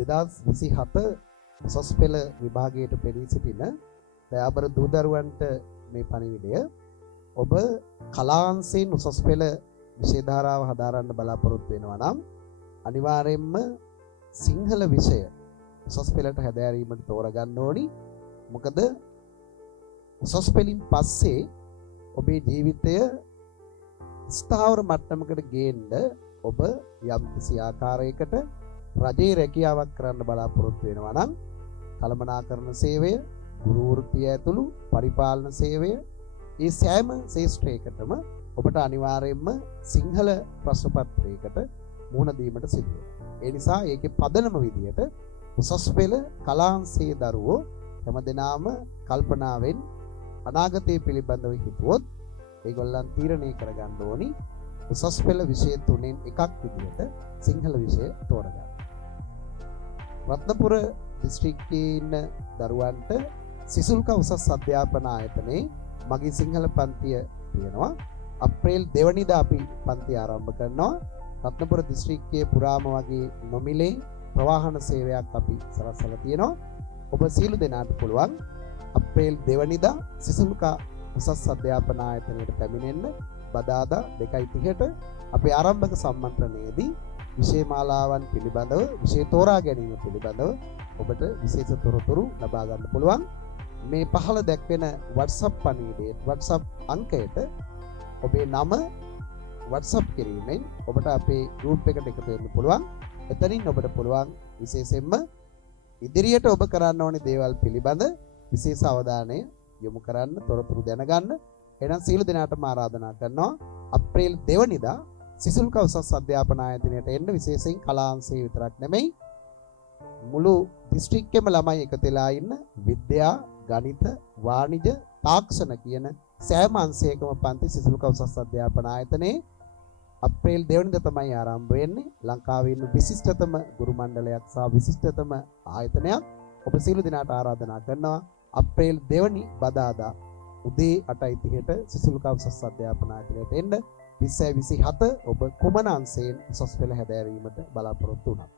2027 උසස් පෙළ විභාගයට පෙනී සිටින දයාබර දූ දරුවන්ට මේ පණිවිඩය ඔබ කලාංශයෙන් උසස් පෙළ විෂය ධාරාව හදාරන්න බලාපොරොත්තු වෙනවා නම් අනිවාර්යයෙන්ම සිංහල විෂය උසස් පෙළට හැදෑරීමට තෝරගන්න ඕනි. මොකද උසස් පෙළින් පස්සේ ඔබේ ජීවිතය ස්ථාවර මට්ටමකට ගේන්න ඔබ යම් කිසි ආකාරයකට රජයේ රැකියාවක් කරන්න බලාපොරොත්තු වෙනවා නම් කළමනාකරණ සේවය, ගුරු වෘත්තිය ඇතුළු පරිපාලන සේවය, මේ සෑම ශේෂ්ත්‍රයකටම ඔබට අනිවාර්යයෙන්ම සිංහල ප්‍රශ්න පත්‍රයකට මුහුණ දීමට සිදු වෙනවා. ඒ නිසා ඒකේ පදනම විදියට උසස් පෙළ කලාංශයේ දරුවෝ හැමදෙනාම කල්පනාවෙන් අනාගතය පිළිබඳව හිතුවොත් ඒගොල්ලන් තීරණය කරගන්න ඕනි උසස් පෙළ විෂය තුනෙන් එකක් විදියට සිංහල විෂය තෝරගන්න. රත්නපුර දිස්ත්‍රික්කයේ ඉන්න දරුවන්ට සිසුල්ක උසස් අධ්‍යාපන ආයතනයේ මගේ සිංහල පන්තිය තියෙනවා. අප්‍රේල් 2 වෙනිදා අපි පන්තිය ආරම්භ කරනවා. රත්නපුර දිස්ත්‍රික්කයේ පුරාම වගේ නොමිලේ ප්‍රවාහන සේවයක් අපි සලස්සලා තියෙනවා. ඔබ සියලු දෙනාට පුළුවන් අප්‍රේල් 2 වෙනිදා සිසුල්ක උසස් අධ්‍යාපන ආයතනයට පැමිණෙන්න බදාදා 2:30ට අපේ ආරම්භක සම්මන්ත්‍රණයේදී විෂය මාලාවන් පිළිබඳව විෂය තෝරා ගැනීම පිළිබඳව ඔබට විශේෂ තොරතුරු ලබා ගන්න පුළුවන්. මේ පහළ දැක්වෙන WhatsApp පණිවිඩයේ WhatsApp අංකයට ඔබේ නම WhatsApp කිරීමෙන් ඔබට අපේ group එකට එකතු වෙන්න පුළුවන්. එතනින් ඔබට පුළුවන් විශේෂයෙන්ම ඉදිරියට ඔබ කරන්න ඕනේ දේවල් පිළිබඳ විශේෂ අවධානය යොමු කරන්න, තොරතුරු දැනගන්න. එහෙනම් සීල දිනාටම ආරාධනා කරනවා අප්‍රේල් 2 වෙනිදා සිසුල්ක උසස් අධ්‍යාපන ආයතනයට එන්න. විශේෂයෙන් කලාංශයේ විතරක් නෙමෙයි මුළු දිස්ත්‍රික්කෙම ළමයි එකතු වෙලා ඉන්න විද්‍යා, ගණිත, වාණිජ, තාක්ෂණ කියන සෑම අංශයකම පන්ති සිසුල්ක උසස් අධ්‍යාපන ආයතනයේ අප්‍රේල් 2 වෙනිදා තමයි ආරම්භ වෙන්නේ. ලංකාවේ ඉන්න විශිෂ්ටතම ගුරු මණ්ඩලයක් සහ විශිෂ්ටතම ආයතනයක්. ඔබ සියලු දෙනාට ආරාධනා කරනවා අප්‍රේල් 2 වෙනි බදාදා උදේ 8:30ට සිසුල්ක උසස් අධ්‍යාපන ආයතනයට එන්න. 2027 ඔබ කුමන අංශයෙන් උසස් පෙළ හැදෑරීමට බලාපොරොත්තු වුණා?